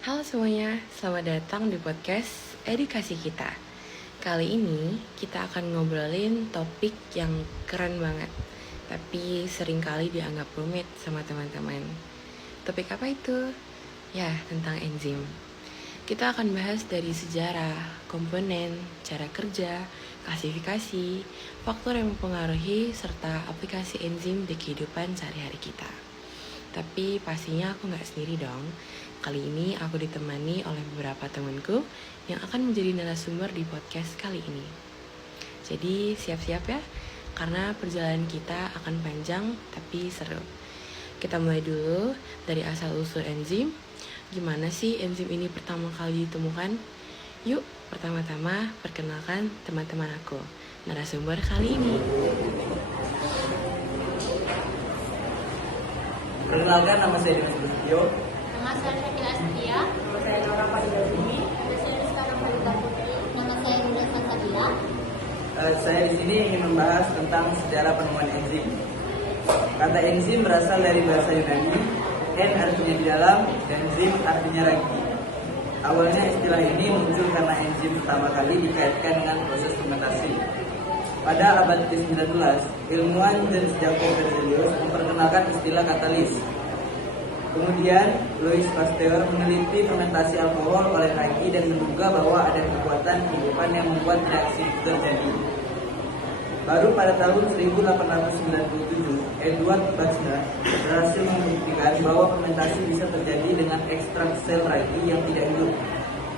Halo semuanya, selamat datang di podcast Edukasi Kita. Kali ini kita akan ngobrolin topik yang keren banget, tapi seringkali dianggap rumit sama teman-teman. Topik apa itu? Ya, tentang enzim. Kita akan bahas dari sejarah, komponen, cara kerja, klasifikasi, faktor yang mempengaruhi, serta aplikasi enzim di kehidupan sehari-hari kita. Tapi pastinya aku nggak sendiri dong. Kali ini aku ditemani oleh beberapa temanku yang akan menjadi narasumber di podcast kali ini. Jadi siap-siap ya, karena perjalanan kita akan panjang tapi seru. Kita mulai dulu dari asal-usul enzim. Gimana sih enzim ini pertama kali ditemukan? Yuk, pertama-tama perkenalkan teman-teman aku, narasumber kali ini. Perkenalkan, nama saya Dimas Bustio. Nama saya Syakila Setia. Nama saya Nora Fadilini. Nama saya Rizkana Fadila Putri. Nama saya Nura Sabila. Saya di sini ingin membahas tentang sejarah penemuan enzim. Kata enzim berasal dari bahasa Yunani. En artinya di dalam, dan zim artinya ragi. Awalnya istilah ini muncul karena enzim pertama kali dikaitkan dengan proses fermentasi. Pada abad ke-19, ilmuwan James Jacob Berzelius memperkenalkan istilah katalis. Kemudian, Louis Pasteur meneliti fermentasi alkohol oleh ragi dan menduga bahwa ada kekuatan kehidupan yang membuat reaksi itu terjadi. Baru pada tahun 1897, Edward Buchner berhasil membuktikan bahwa fermentasi bisa terjadi dengan ekstrak sel ragi yang tidak hidup.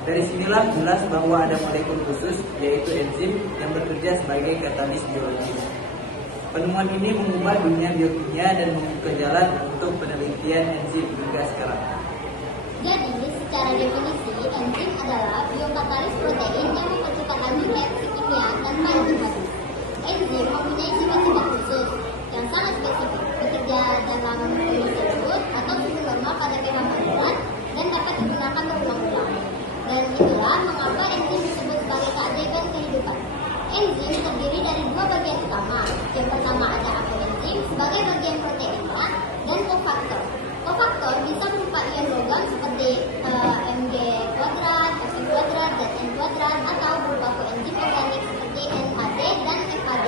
Dari sinilah jelas bahwa ada molekul khusus, yaitu enzim, yang bekerja sebagai katalis biologis. Penemuan ini mengubah dunia biokimia dan membuka jalan untuk penelitian enzim hingga sekarang. Jadi, secara definisi, enzim adalah biokatalis protein yang mempercepat reaksi kimia tanpa interaksi. Enzim mempunyai sifat-sifat khusus yang sangat spesifik, bekerja dalam kondisi tersebut atau suhu normal pada pH 4 dan dapat digunakan berulang-ulang. Dan itulah mengapa enzim disebut sebagai keajaiban kehidupan. Enzim terdiri dari dua bagian utama. Yang pertama ada apoenzim sebagai bagian proteinnya dan kofaktor. Kofaktor bisa berupa ion logam seperti Mg kuadrat, Fn kuadrat, dan N kuadrat, atau berupa koenzim organik seperti NAD dan FAD.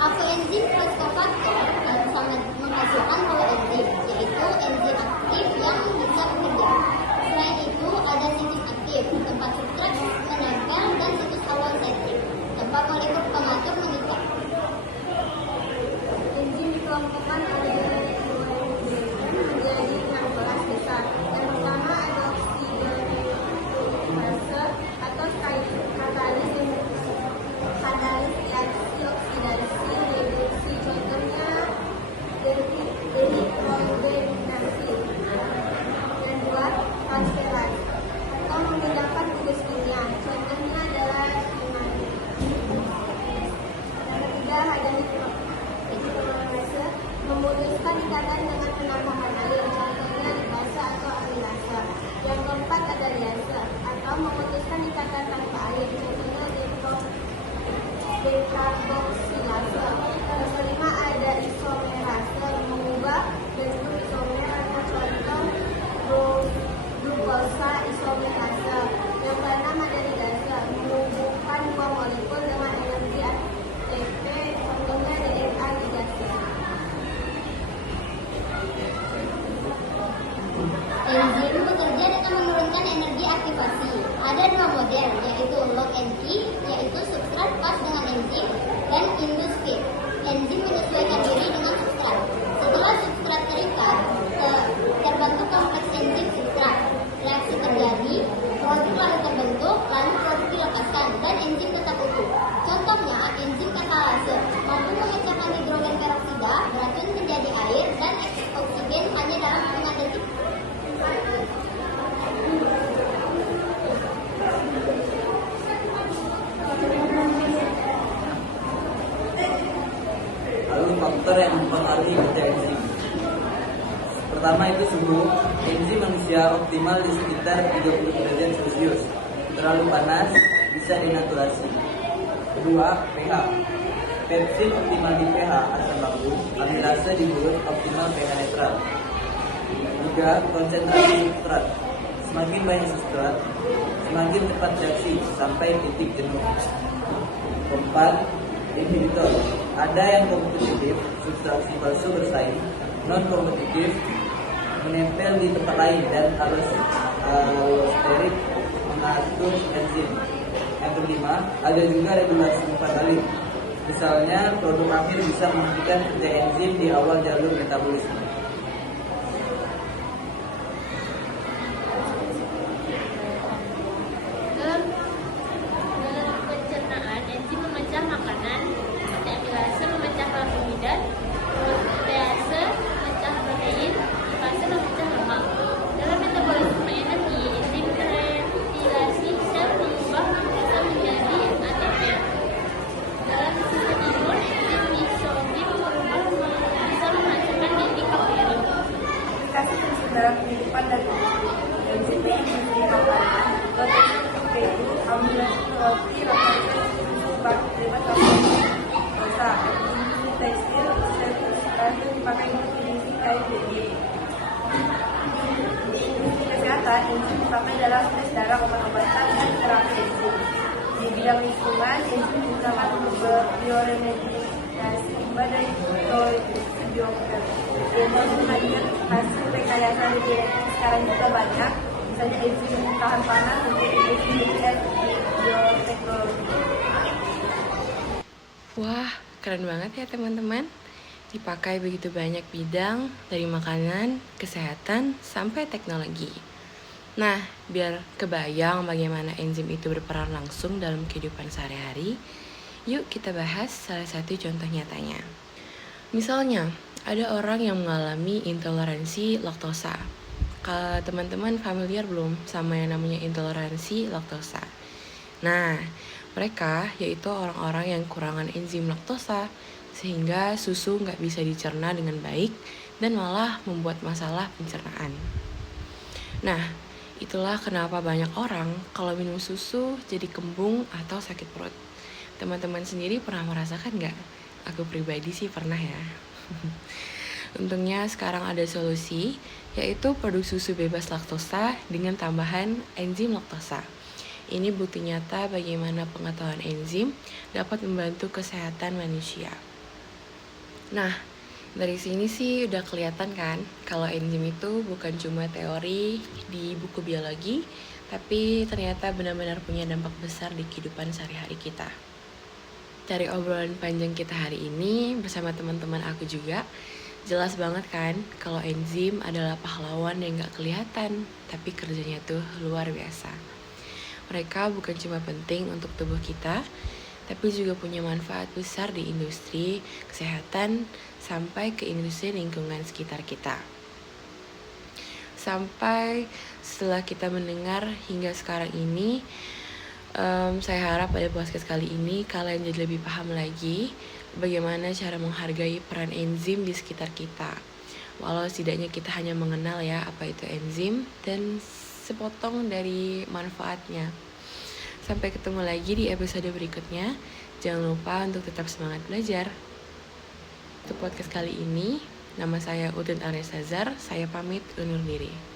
Apoenzim plus kofaktor sangat menghasilkan koenzim, yaitu enzim aktif yang bisa bekerja. Selain itu ada situs aktif, tempat substrat menempel, dan situs awal setting, tempat molekul pengatur mengikat. Enzim dikelompokkan ada dua menjadi 16 besar. Yang pertama ada oksidasi atau katalis reaksi oksidasi reduksi, contohnya dehidrogenasi. Yang dua, transferase atau memindahkan tugas kimia, contohnya adalah kimia. Yang ketiga ada hidrolase, memutuskan ikatan dengan penambahan air, contohnya lipase atau amilase. Yang keempat ada liase atau memutuskan ikatan tanpa air, contohnya dekarboksilase. Yang kelima ada isomerase, mengubah bentuk isomer atau contoh glukosa isomerase. Yang keenam ada ligase, menghubungkan dua molekul dengan energi ATP, contohnya DNA ligase. Enzim bekerja dengan menurunkan energi aktivasi. Ada dua model, yaitu log and key, yaitu substrat pas dengan enzim, dan induce fit. Enzim menyesuaikan diri dengan substrat. Setelah substrat terikat, terbentuk kompleks enzim substrat. Reaksi terjadi, produk lalu terbentuk, lalu produk dilepaskan, dan enzim tetap utuh. Contohnya, enzim katalase mampu memecahkan hidrogen peroksida, beracun menjadi air, dan oksigen hanya dalam hitungan detik. Lalu faktor yang mempengaruhi kerja enzim. Pertama itu suhu. Enzim manusia optimal di sekitar 30 derajat Celcius. Terlalu panas bisa dinaturasi. Kedua, pH. Pepsin optimal di pH asam lambung, amilase di mulut optimal pH netral. Tiga, konsentrasi substrat. semakin banyak substrat, semakin cepat reaksi sampai titik jenuh. Keempat, inhibitor. Ada yang kompetitif, substansi palsu bersaing, non-kompetitif, menempel di tempat lain, dan allosterik mengatur enzim. Yang kelima, ada juga regulasi metabolik. Misalnya, produk akhir bisa menghentikan kerja enzim di awal jalur metabolisme. Dalam pencernaan, enzim memecah makanan, seperti amilase memecah karbohidrat, protease memecah protein, lipase memecah lemak. Dalam metabolisme energi, enzim reaktivasi sel mengubah glukosa menjadi ATP. Dalam sistem imun, enzim lisodim bisa menghasilkan antibakterium. Aplikasi enzim dalam kehidupan dan enzim yang digunakan protein protein amilase roti susu bebas dosa industri tekstil servis radio dipakai untuk finishing kain bedding. Di industri kesehatan, enzim dipakai dalam tes darah, obat-obatan, dan terapi enzim. Di bidang lingkungan, enzim digunakan untuk bioremediasi limbah dan bioker. Enzim menghadirkan hasil rekayasa regenerasi sekarang juga banyak, misalnya enzim tahan panas untuk industri bioteknologi. Wah, keren banget ya teman-teman. Dipakai begitu banyak bidang, dari makanan, kesehatan, sampai teknologi. Nah, biar kebayang bagaimana enzim itu berperan langsung dalam kehidupan sehari-hari, yuk kita bahas salah satu contoh nyatanya. Misalnya, ada orang yang mengalami intoleransi laktosa. Kalau teman-teman familiar belum sama yang namanya intoleransi laktosa? Nah, mereka yaitu orang-orang yang kekurangan enzim laktosa, sehingga susu nggak bisa dicerna dengan baik dan malah membuat masalah pencernaan. Nah, itulah kenapa banyak orang kalau minum susu jadi kembung atau sakit perut. Teman-teman sendiri pernah merasakan nggak? Aku pribadi sih pernah ya. Untungnya sekarang ada solusi, yaitu produk susu bebas laktosa dengan tambahan enzim laktosa. Ini bukti nyata bagaimana pengetahuan enzim dapat membantu kesehatan manusia. Nah, dari sini sih udah kelihatan kan kalau enzim itu bukan cuma teori di buku biologi, tapi ternyata benar-benar punya dampak besar di kehidupan sehari-hari kita. Dari obrolan panjang kita hari ini bersama teman-teman aku juga, jelas banget kan kalau enzim adalah pahlawan yang gak kelihatan, tapi kerjanya tuh luar biasa. Mereka bukan cuma penting untuk tubuh kita, tapi juga punya manfaat besar di industri, kesehatan, sampai ke industri lingkungan sekitar kita. Sampai setelah kita mendengar hingga sekarang ini, saya harap pada podcast kali ini kalian jadi lebih paham lagi bagaimana cara menghargai peran enzim di sekitar kita. Walau setidaknya kita hanya mengenal ya apa itu enzim dan sepotong dari manfaatnya. Sampai ketemu lagi di episode berikutnya. Jangan lupa untuk tetap semangat belajar. Untuk podcast kali ini, nama saya Udin Aresazar. Saya pamit undur diri.